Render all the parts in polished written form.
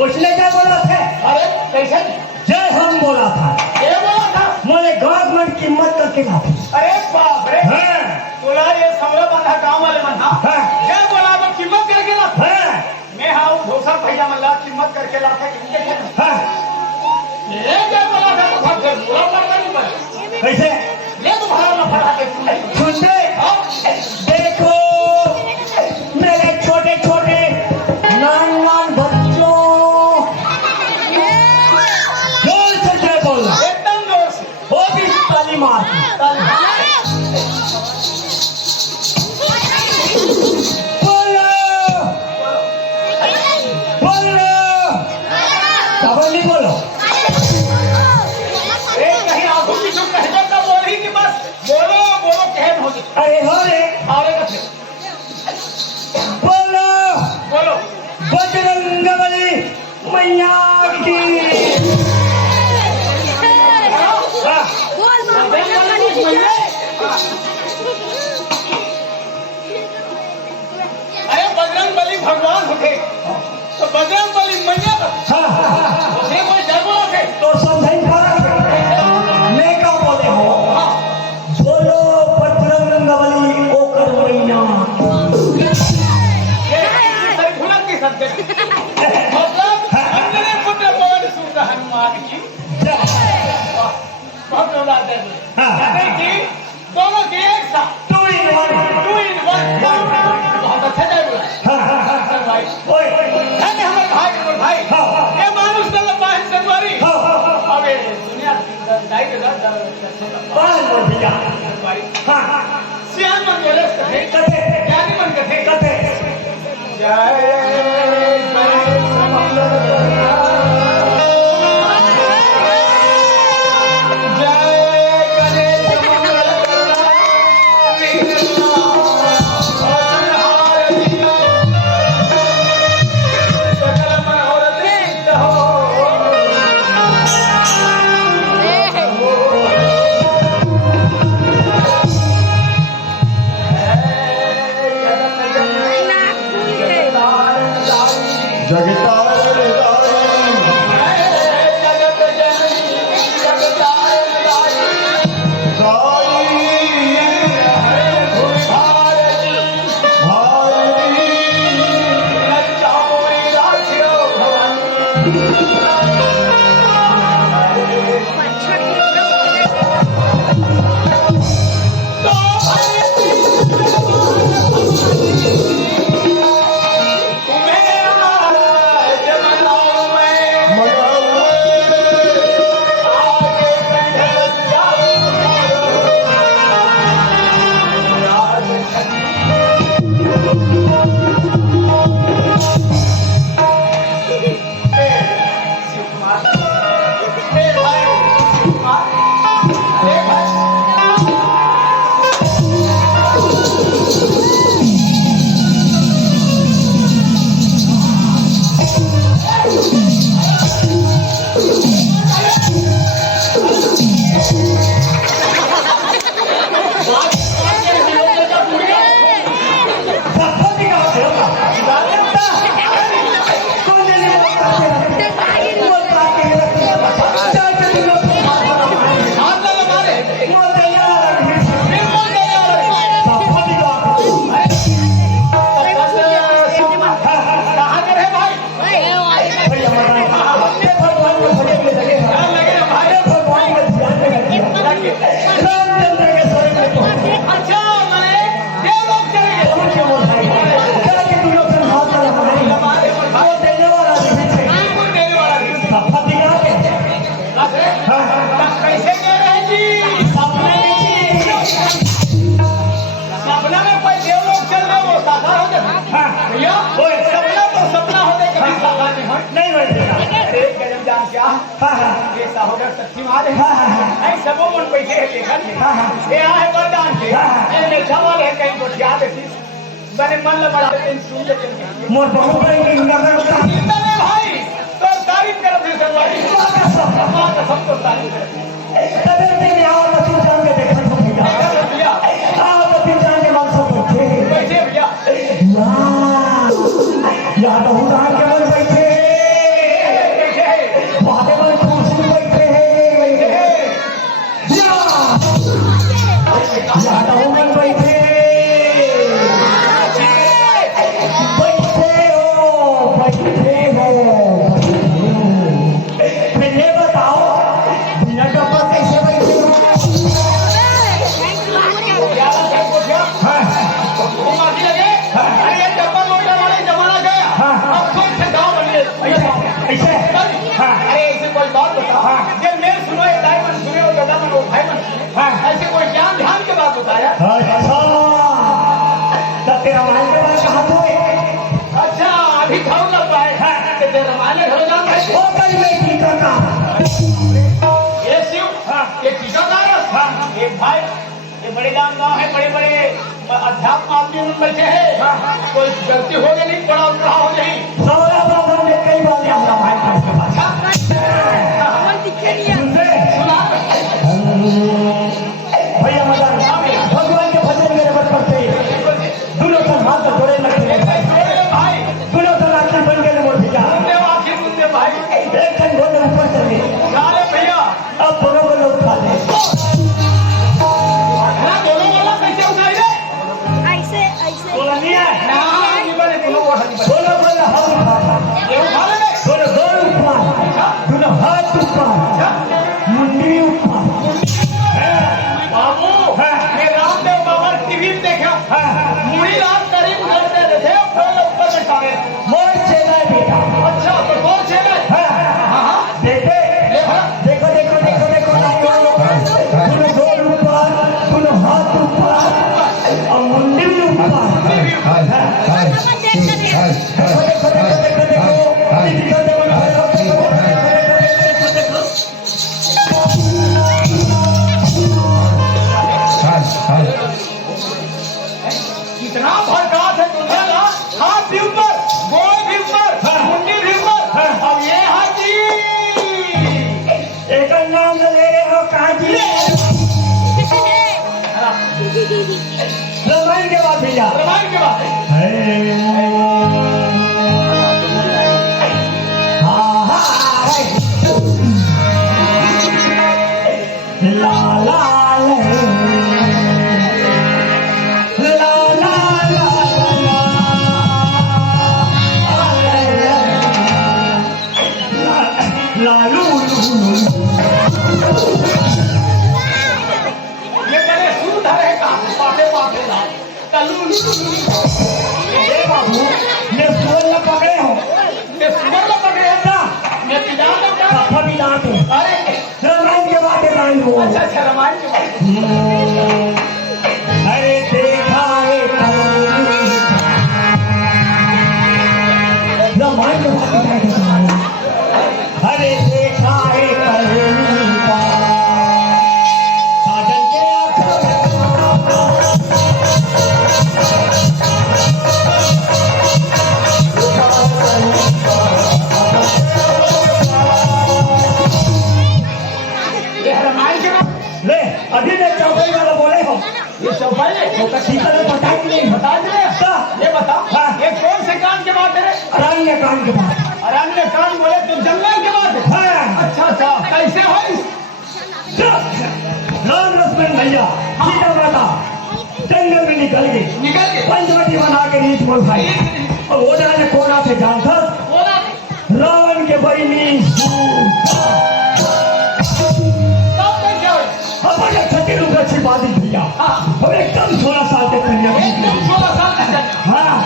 उसने क्या बोला था? अरे कैसे? जय हम बोला था। ये बोला था? मैंने गवर्नमेंट कीमत करके लाती। अरे बाप रे। हाँ। तुला ये समोर बांधा गांव वाले म्हणा। हाँ। जय बोला तो किंमत करके ला। हाँ। मैं हाँ दोसर भैया मला किंमत करके ला था किंमत करके। हाँ। ये जय बोला था तो भाग गया पूरा पड़ नहीं पड़ा। कैसे? ये तो भाड़ा ना पड़ा के सुनते? देखो मेरे छोटे छोटे नान बच्चों जोर से जय बोलना। एकदम जोर से। वो भी ताली मार। बोलो बोलो नहीं बोलो। कहीं आंखों की चुप रह जाता बोल ही कि बस बोलो बोलो कह हो जाए। अरे हो रे आरे का बोलो बोलो बजरंगबली मैया की अरे बजरंग बली भगवान होते तो बजरंग बली मैया ये कोई जगह थे तो समझाई फर्क मैं का बोले हो बोलो बजरंग बली ओकर मैया ये भुलक की शब्द मतलब अंजने पुत्र पवन सूत हनुमान की बहुत जोरदार है यानी कि दोनों के एक साथ 2 in 1 बहुत अच्छा जाए बोला भाई ओए धन्य हमारे भाई के भाई ये मानुष दल बाहर सदवारी अबे दुनिया दाई के दाद बाहर बोल भैया भाई हां सियान मन बोले कथे कथे ज्ञानी मन कथे कथे जय मोर बहुत बड़ी हिंगा करता भाई तो तारीफ कर दे सब तो तारीफ तबे ते आओ तो तू जान के देखा तो भैया आओ तो तू जान के बात सब बैठे भैया या तो उदार के बोल बैठे बातें बोल कुर्सी बैठे या तो मन बैठे ऐसे कोई ज्ञान ध्यान के बात बताया तेरा माल के बारे कहा तो अच्छा अभी खाऊ लग पाए तेरा माले घर जान वो कल में टीका का ये शिव ये टीकाकार एक भाई ये बड़े गांव है बड़े बड़े अध्यात्म आदमी में बैठे हैं कोई गलती हो गई नहीं पड़ा उड़ा हो गई 16 में कई बार हमारा भाई के पास भैया मदन है एक जन बोले ऊपर चले खा ले भैया अब दोनों बोले उठा ले ना दोनों वाला कैसे उठाई रे ऐसे ऐसे बोला नहीं है ना नहीं बने दोनों को हनी बने दोनों बोले हम उठा ये उठा ले बे। दोनों गोल ऊपर दोनों हाथ ऊपर मुंडी ऊपर बाबू ये रामदेव बाबा टीवी में देखा मुड़ी रात करीब करते थे फिर ऊपर में टांगे मोर चेला है बेटा अच्छा तो कौन से में हाँ देखे ले भला देखो देखो देखो देखो दोनों गोल ऊपर दोनों हाथ ऊपर और मुंडी भी ऊपर देखो देखो देखो देखो देखो दीदी को कितना भड़कास है दुनिया का हाथ भी ऊपर गोल भी ऊपर मुंडी भी ऊपर अब ये हाथी एक नाम ले रहे हो काजी रमायण के बाद भैया प्रमाण के बाद हाँ हाँ ला ला लालू ये बड़े सूट है का पाटे पाटे ना तल्लू ए बाबू ये सुअर न पकड़े हो ये सुगर में पकड़े हैं ना ये पिजान में क्या कथा भी लाते अरे रमायण के बाद नहीं हो अच्छा अच्छा रामायण के बाद अरे देखा है रमायण के बाद नहीं हो अरे देखा है करेली का साजन के ये रामायण के बाद ले अभी मैं चौपाई वाला बोले हो ये चौपाई है तो ठीक है बता कि नहीं बता दे ये बता हाँ। ये कौन से कान के बात है अरण्य कांड के बाद अरण्य कान बोले तो जंगल के बात है हाँ अच्छा अच्छा कैसे हो राम लक्ष्मण भैया सीता माता जंगल में निकल गई निकल के पंचवटी बना के रीत बोल भाई और वो जाने कोना से जान था बोला रावण के बहिनी तब कैसे हो हमारे छठी लोग अच्छी बात ही भैया हाँ हम एकदम 16 साल के कन्या एकदम 16 साल का जन्म हाँ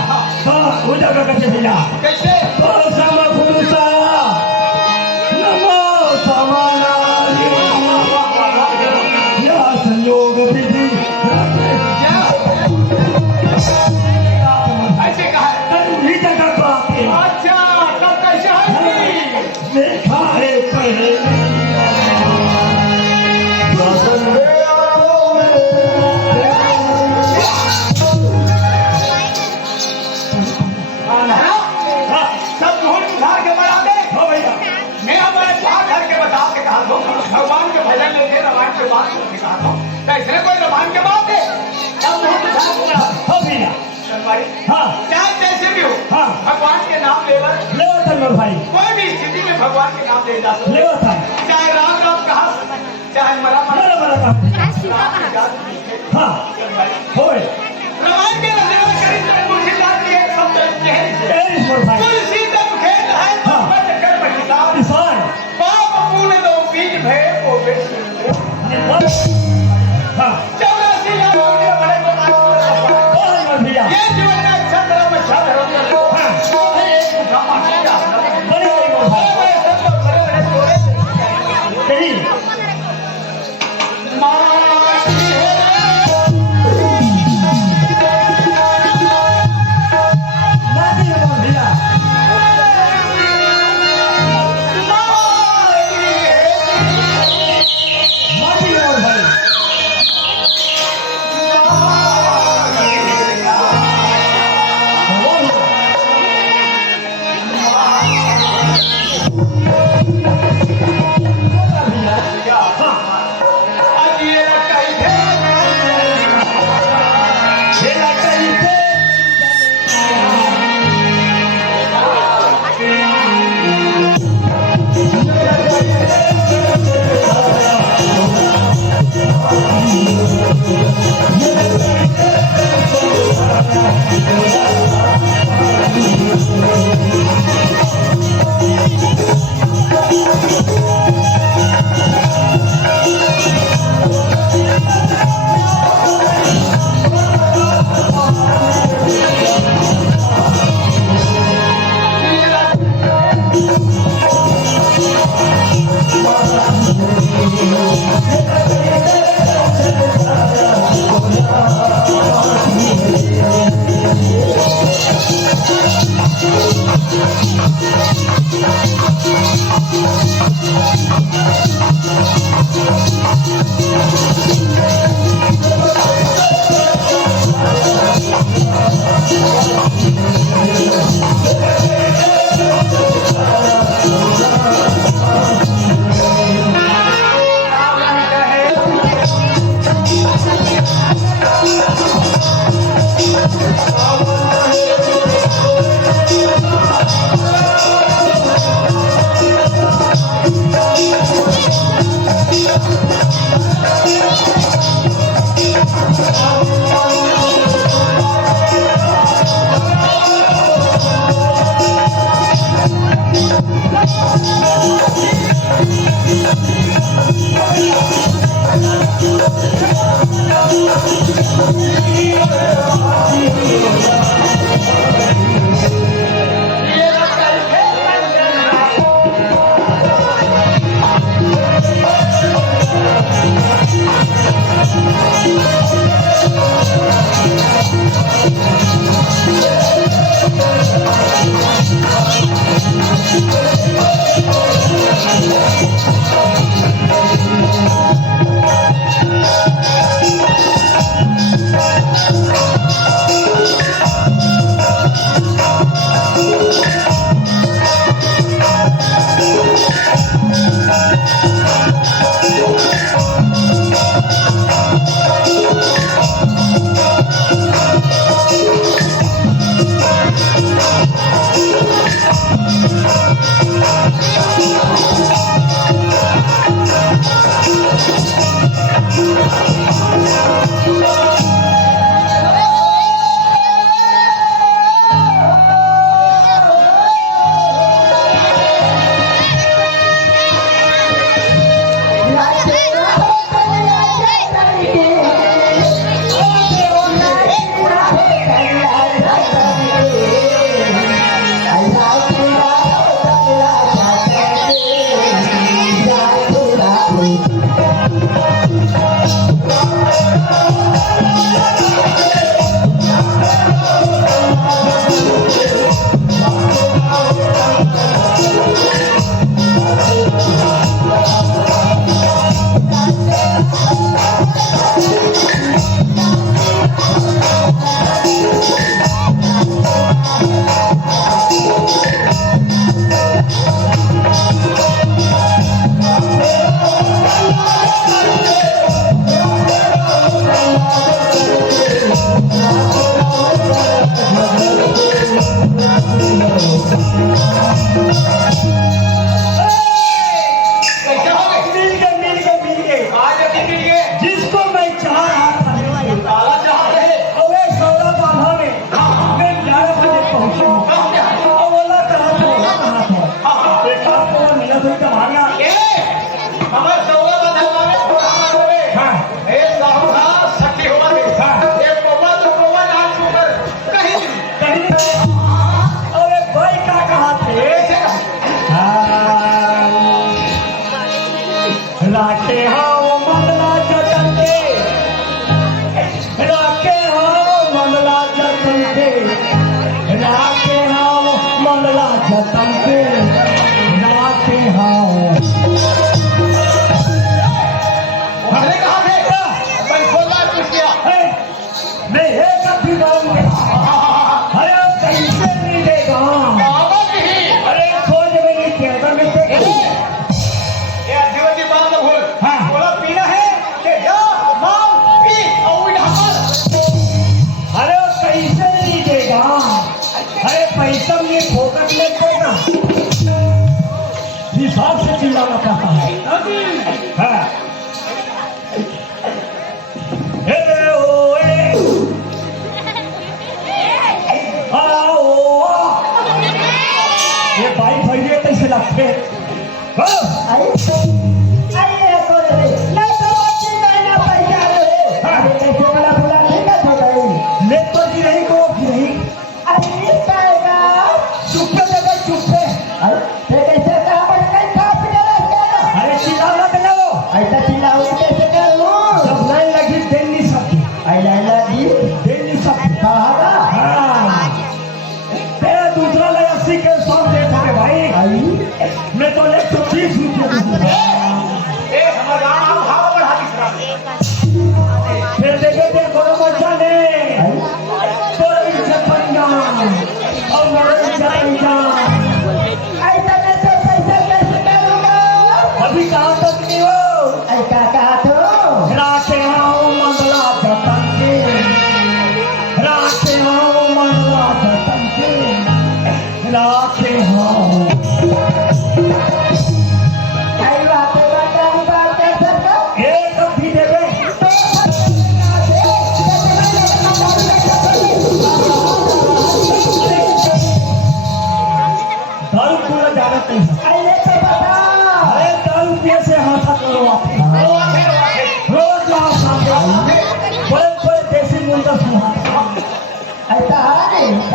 हाँ वो जगह कैसे भैया कैसे तो सम पुरुषा नमो समानाय या संयोग विधि ऐसे कहा है तन्वी जगह को आके अच्छा तब कैसे है देखा है पहले सब ढूंढ उधार के बना दे हो भैया मैं हमारे बाहर घर के बता के कहा दो भगवान के भजन लेके रामायण के बात करके कहा दो कैसे कोई रामायण के बात है सब ढूंढ उधार के बना दो हो भैया सरकारी हाँ चाहे जैसे भी हो हाँ भगवान के नाम लेकर ले तन्वर भाई कोई भी स्थिति में भगवान के नाम ले जा सकते ले था चाहे राम राम कहा चाहे मरा मरा बड़ा बड़ा काम राम की याद कीजिए। हाँ होए रामायण के रचना करी तो तुलसीदास जी एक शब्द कहते हैं ए ईश्वर भाई तुलसी जब खेल है तो मत कर बहिता किसान पाप पुण्य दो बीज भय को बेच हाँ 84 लाख रुपये बड़े को तन्वर भैया ये जीवन में अच्छा धर्म अच्छा धर्म एक उठा मार दिया बड़ी बड़ी बात है बड़े सब बड़े बड़े जोड़े कहीं माटी है माटी है भैया माटी है भाई हिसाब से चिल्लाना पड़ता है। हाँ। ए ओ ए आओ ये भाई भाई कैसे लगते हाँ अरे तो नहीं तो अच्छी महीना पैसा है कैसे वाला बुला देगा तो नहीं ले तो की नहीं को की नहीं अरे पैसा चुप्पे जगह चुप्पे अरे कैसे कहाँ पर कहीं खा पी रहा है अरे चिल्ला मत लो ऐसा चिल्लाओ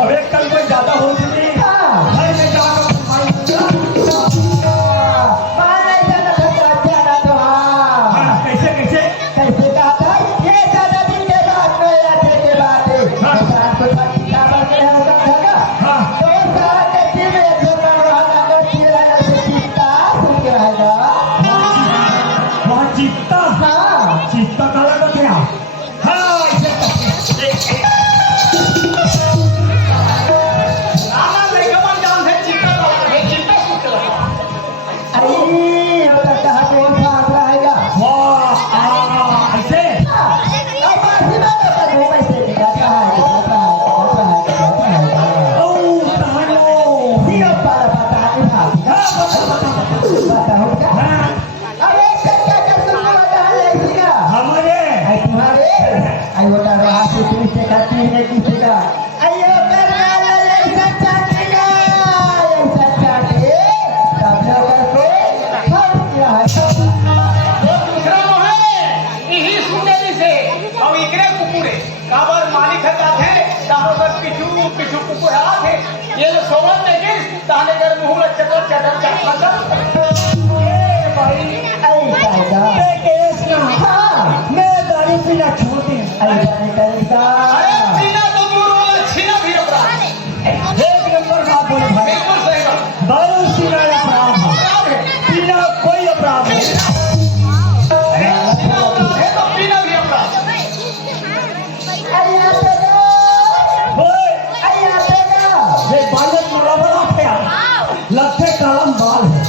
अब एक कल कोई ज्यादा हो चुकी हाँ। भाई मैं जाकर मान नहीं जाना था तो अच्छा ना तो हाँ। हाँ कैसे कैसे कैसे कहा था ये ज्यादा दिन के बाद में आते के बाद हाँ। रात को किताब में होगा था हाँ तो सारा के दिन में जो ना रहा ना चिरा ना से चिंता सुन के रहेगा वहाँ चित्ता हाँ चित्ता काला का क्या हाँ ऐसे नाना लेखमान जान से चिंता है चिंता कुछ लगा अरे होता कहा कौन सा आंकड़ा आएगा वाह ऐसे अब बाकी बात तो घूम ऐसे दिखाता है ओ कहानो ये पारा पता नहीं पता हो क्या हाँ अरे क्या कर तुम लगा है इसका हमारे आई तुम्हारे आई होता रहा से तुम से करती है किसी का आयो कर वाला ऐसा चाटेगा ऐसा चाटे तब लोग को सब क्या है दूसरा वो है यही सुनेली से और इकरे कुकुरे काबर मालिक है जाते तारो कर पिछू पिछू कुकुर हाथ है ये जो सोवन देखे ताने कर मुंह चटर चटर चटर ए भाई ऐसा है मैं केस ना हाँ मैं दारू पीना छोड़ दे ऐसा नहीं करेगा अरे पीना तो दूर वाला छीना भी अपराध एक नंबर बात बोले भाई बिल्कुल सही बात दारू पीना अपराध है अपराध है पीना कोई अपराध नहीं अरे छीना अपराध है तो पीना भी अपराध अरे आता ओए अरे आता ये बालक मारा बड़ा क्या लट्ठे कालम बाल है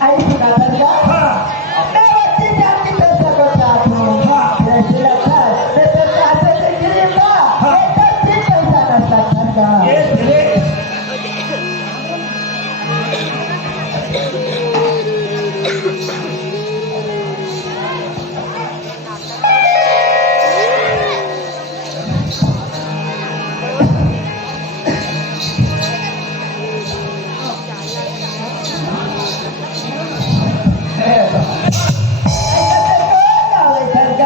आई सुना था हाँ मैं बच्ची जाती पैसा को चाहती हूँ हाँ ऐसे लगता है मैं तो चाहते थे गिरेगा हाँ। मैं तो ठीक पैसा नशा करता ये तेरे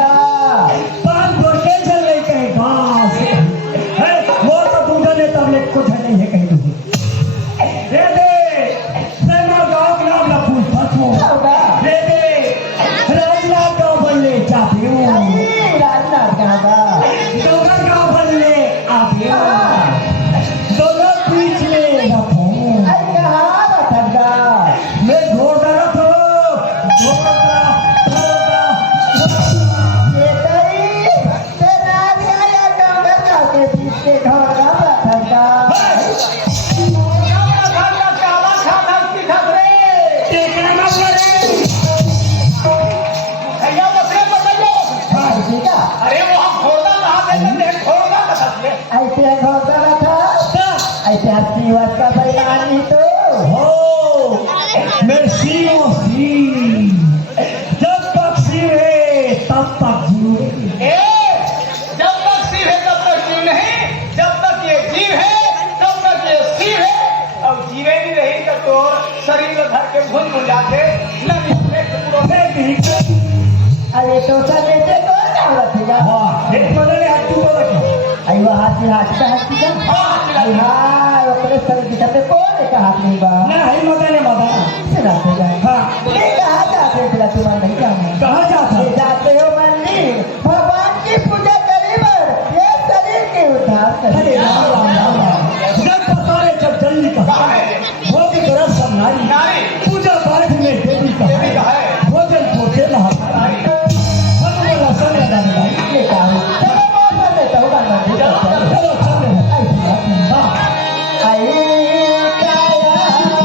पान गोटे चल गई कहीं घास है वो तो दूसरे ने तब ले कुछ नहीं है कहीं दूसरे दे दे सैमा गाँव के नाम लपूस फसो दे दे राजना गाँव बल्ले चापियो दोगर गाँव बल्ले आपियो दोगर बीच में रखो मैं घोड़ा रखो घोड़ा अरे वो हम खोलना कहा थे खोलना कहा थे ऐसे घोड़ा था ऐसे अपनी बात का बैलानी तो हो मैं सीओ सी जब तक सिर है तब तक जीव ए, जब तक शिव है तब तक जीव नहीं जब तक ये जीव है तब तक ये शिव है अब जीवे नहीं रही तब तो शरीर में धर के भूल भूल जाते न निकले टुकड़ों में अरे तो सर ऐसे कौन नाम रखेगा एक बदले हाथ तू बोला क्या आई वो हाथी का आई हाँ अपने सर की छत पे कौन है हाथ नहीं बा ना है मदन मदन से रखेगा हाँ ये कहाँ जाते हैं तेरा तुम्हारा नहीं जाना कहाँ जाता ये जाते हो मंदिर भगवान की पूजा करी बर ये शरीर के उद्धार अरे करे राम राम राम राम जब पसारे जब जल्दी कहा वो की तरह सब नारी नारी पूजा पाठ में देवी का देवी का है भोजन पोषे नहा भगवान रसन लगाने वाली ये कहा चलो बहुत बंदे तो होगा मंदिर चलो चलो ऐसी बात नहीं हाँ आई काया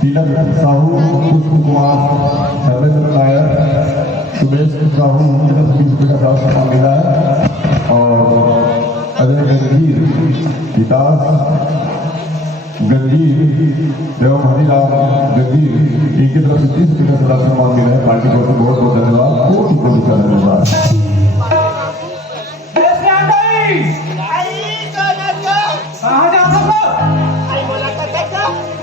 तिलक साहू, पुष्प कुमार, धर्मेंद्र नायर, सुमेश साहू मुझे 10 रुपये का सम्मान मिला है और अजय गंजीर, विकास गंजीर एवं हरिराम गंजीर इनकी तरफ से 30 रुपये का सम्मान मिला है। पार्टी को बहुत बहुत धन्यवाद, कोटि धन्यवाद। कहाँ जा सकते आई बोला का हो? आई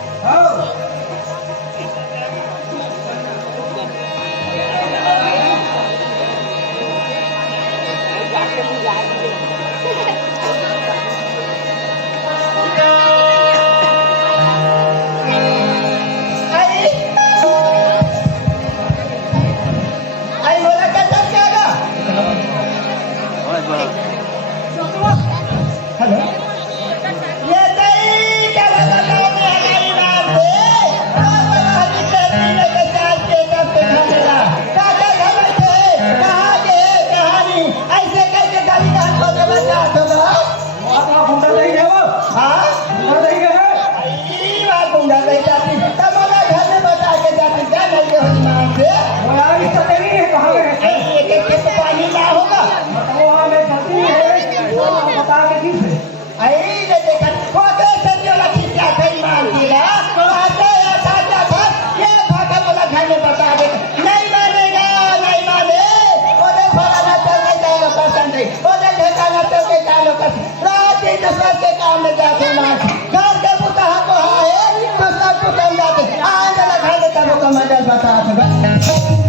बोला का हेलो ये सही क्या बताओ हमारी बात है हमारी चटनी में के साथ के तब के खानेला काका समझ के कहाँ के कहानी ऐसे करके कभी कान को के बता दो आप गुंडा नहीं है वो? हाँ गुंडा नहीं है? आई बात गुंडा नहीं जाती तब हमारा घर में बता के जाती क्या नहीं के हनुमान से वो यार इसका तेरी है कहाँ है? एक एक के तो पानी ना होगा वो हमें गलती है वो बता के किस है? आई ये देखा खोटे से जो लगी क्या कहीं मान दिया आते आता था ये भागा बोला घर में बता दे नहीं मानेगा नहीं माने ओदे फला ना चल नहीं जाएगा पसंद नहीं ओदे ढेका ना चल के जानो कर रात दिन दूसरे के काम में जाते ना घर के पुता को है तो सब कुछ जाते आने लगा घर का वो कमांडर बता दे